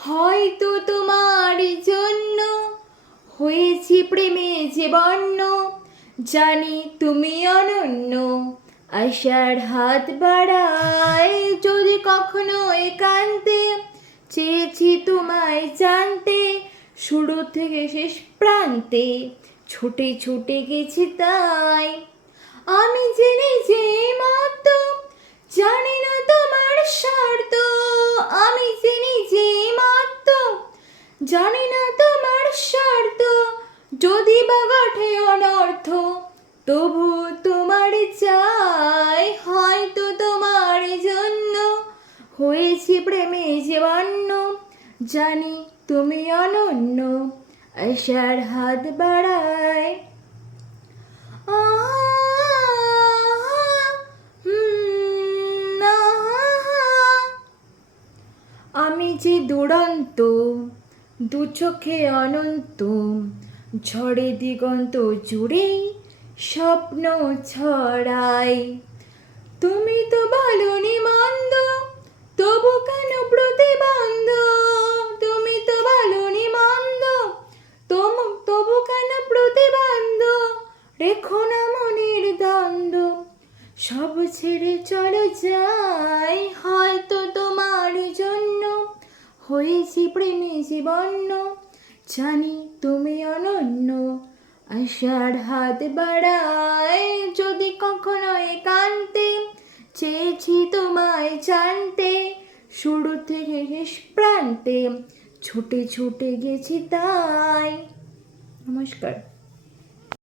হয়তো তোমার জন্য হয়েছি প্রেমে যে বন্য, জানি তুমি অনন্য। আশার হাত বাড়ায় যদি কখনো একান্তে, চেয়েছি তোমায় জানতে শুরু থেকে শেষ প্রান্তে, ছুটে ছুটে গেছি তাই। আমি জেনে যে মত জানি না তোমার স্বার্থ, আমি জেনে যে মত জানি না তোমার স্বার্থ, যদি বা ঘটে অনর্থ তবু তোমার চাই। হয়তো তোমার জন্য হয়েছি প্রেমে যে বন্য, জানি তুমি অনন্য। আশার হাত বাড়ায়। আমি যে দুরন্ত, দু চোখে অনন্ত, ঝড়ে দিগন্ত জুড়েই স্বপ্ন ছড়াই। তুমি তো বলনি মন্দ, তবু কেন প্রতিবন্ধ? তুমি তো বলনি মন্দ, তবু কেন প্রতিবন্ধ? রেখো না মনের দ্বন্দ্ব, সব ছেড়ে চলে যাই। হয়তো তোমার জন্য হয়েছি প্রেমে যে বন্য, জানি তুমি অনন্য। আশার হাত বাড়ায় যদি কখনো একান্তে, চেয়েছি তোমায় জানতে শুরু থেকে শেষ প্রান্তে, ছুটে ছুটে গেছি তাই। নমস্কার।